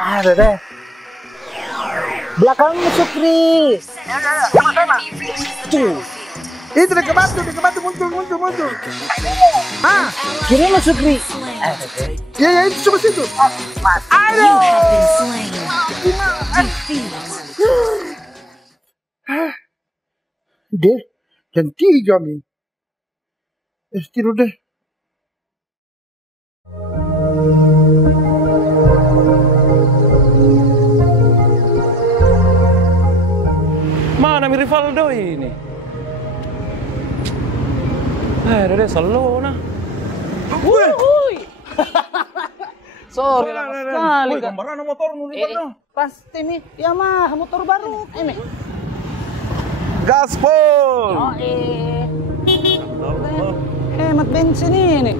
Ada deh. Belakangmu Sukri. Sama-sama. Tuh. Itu dekat batu muncul. Ah, kirimu Sukri. Ya itu coba situ. Aduh. Deh, jam 3 nih. Tidur deh. Mana mi Rivaldo ini? Udah selalu nah. Wuih. Sorry lama sekali. Woi, gambaran motor nu Rivaldo. Pasti nih Yamaha motor baru. Ini. Gaspol. Oh, hemat bensin ini.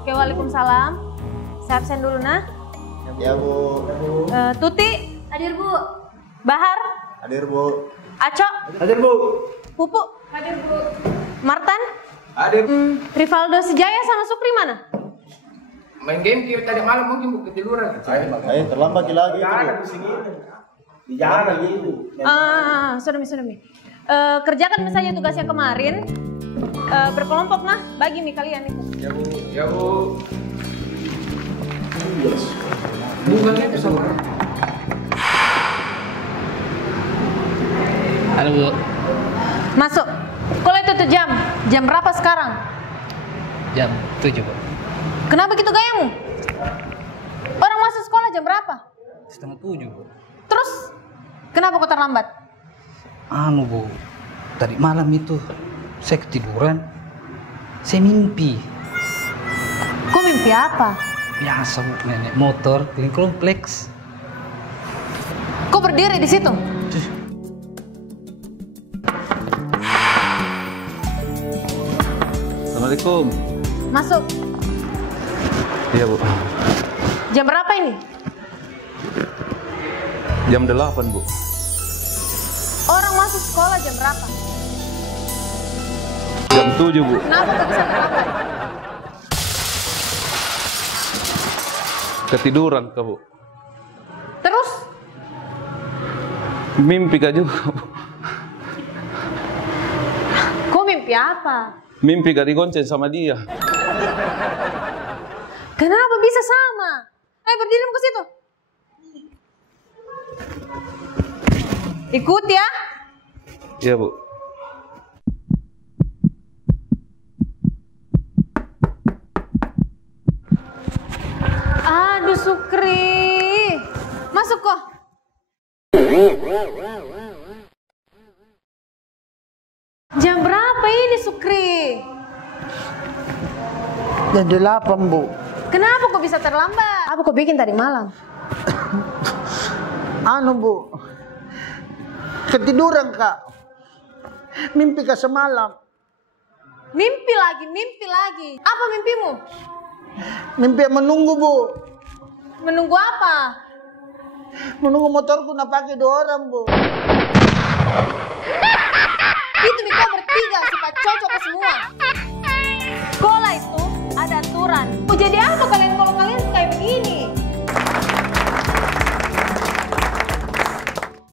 Oke, waalaikumsalam. Saya absen dulu nah. Ya Bu. Tuti. Hadir Bu. Bahar. Hadir Bu. Aco. Hadir Bu. Pupu. Hadir Bu. Martan. Hadir. Rivaldo Sejaya sama Sukri mana? Main game kita tadi malam mungkin Bu ketiduran. Ayo terlambat lagi itu. Di sini. Di jalan gitu. Sudah mi. Kerjakan misalnya tugasnya kemarin. Berkelompok nah, bagi nih kalian itu. Ya Bu. Bukannya itu sama. Halo Bu. Masuk. Kalau itu tuh jam berapa sekarang? Jam 7 Bu. Kenapa gitu gayamu? Orang masuk sekolah jam berapa? 6:30 Bu. Terus kenapa kau terlambat? Anu Bu, tadi malam itu saya ketiduran, saya mimpi. Kau mimpi apa? Biasa Bu, nenek motor keliling kompleks. Kau berdiri di situ? Assalamualaikum. Masuk. Iya Bu. Jam berapa ini? Jam 8 Bu. Orang masuk sekolah jam berapa? Jam 7 Bu. Kenapa kau bisa terlambat? Ketiduran kah Bu? Terus? Mimpi kah juga Bu? Kau mimpi apa? Mimpi kah digonceng sama dia? Kenapa bisa sama? Ayo berdiri ke situ. Ikut ya. Iya Bu. Aduh Sukri. Masuk kok. Jam berapa ini Sukri? Jam 8 Bu. Kenapa kok bisa terlambat? Apa kau bikin tadi malam? Anu Bu. Ketiduran Kak. Mimpi Kak semalam. Mimpi lagi. Apa mimpimu? Mimpi menunggu Bu. Menunggu apa? Menunggu motorku nak pakai 2 orang Bu. Itu nih kau bertiga sifat cocok ke semua. Sekolah itu ada aturan. Mau jadi apa kalian kalau